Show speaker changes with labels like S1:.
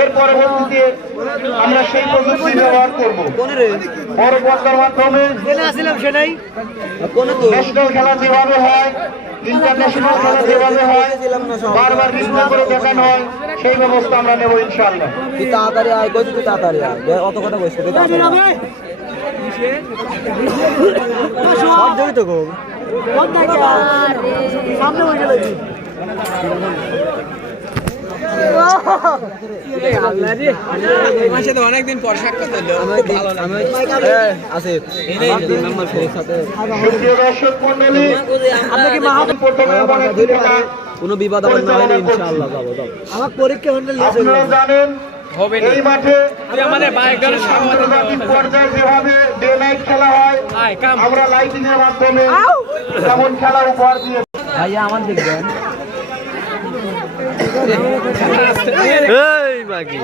S1: এর পরবর্তীতে আমরা সেই প্রযুক্তি ব্যবহার করব। বড় পর্দার মাধ্যমে
S2: সেটাই।
S1: ন্যাশনাল খেলা যেভাবে হয় ইন্টারন্যাশনাল খেলা যেভাবে হয় বারবার রিপ্লে করে দেখানো হয় সেই ব্যবস্থা আমরা নেব ইনশাআল্লাহ।
S3: তুই তাড়াতাড়ি আয় কই তুই তাড়াতাড়ি আয়? অত কথা কইছ তুই তাড়াতাড়ি সব দেবি তো গো।
S2: সামনে হয়ে গেল
S3: কোনো বিবাদ আমার না হলে ইনশাআল্লাহ যাব যাব
S2: আমার পরীক্ষা হন্ডেল
S1: আপনারা জানেন এই মাঠে আন্তর্জাতিক পর্যায়ে যেভাবে ডে নাইট খেলা হয় আমরা লাইটিং এর মাধ্যমে তেমন খেলা উপহার দিয়ে
S3: ভাইয়া আমার দেখবেন এই বাকি